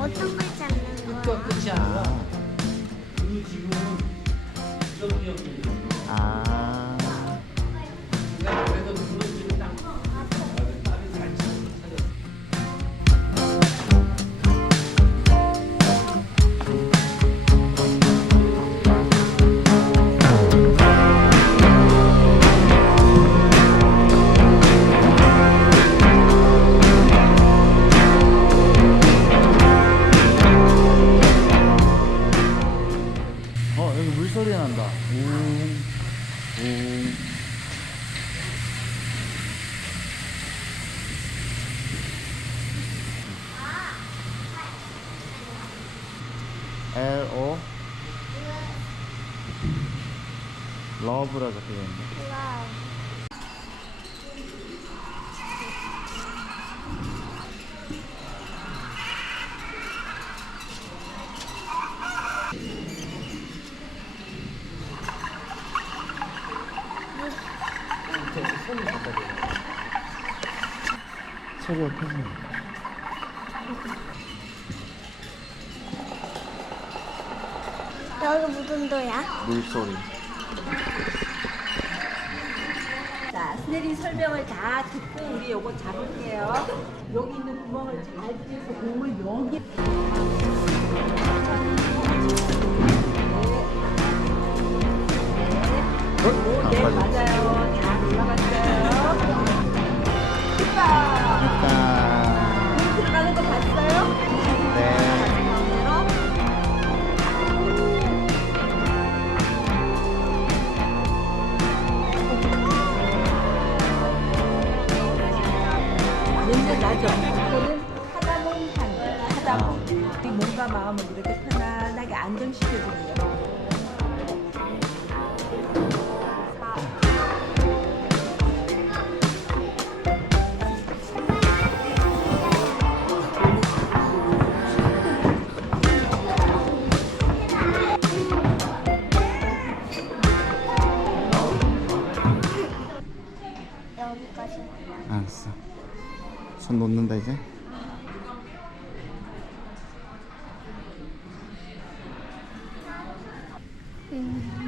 어떤 걸 잡는 거야? 끝이 아니라 아. 그래서 누룽지를 딱 땀이 잘 차서 여기 물소리 난다. 웅, 웅. L-O 러브라 적혀져 있네. 와우. 손을 갖다 대. 소리가 크네. 여기 무슨 도야? 물소리. 자, 스네링 설명을 다 듣고 우리 요거 잡을게요. 여기 있는 구멍을 잘 뚫어서 공을 여기. 네, 맞아요. 잘 올라갔어요. 됐다. 물 들어가는 거 봤어요? 네. 냄새 나죠? 이거는 하다몽. 우리 몸과 마음을 이렇게 편안하게 안정시켜주는 거. 여기까지. 알았어. 손 놓는다 이제. 음.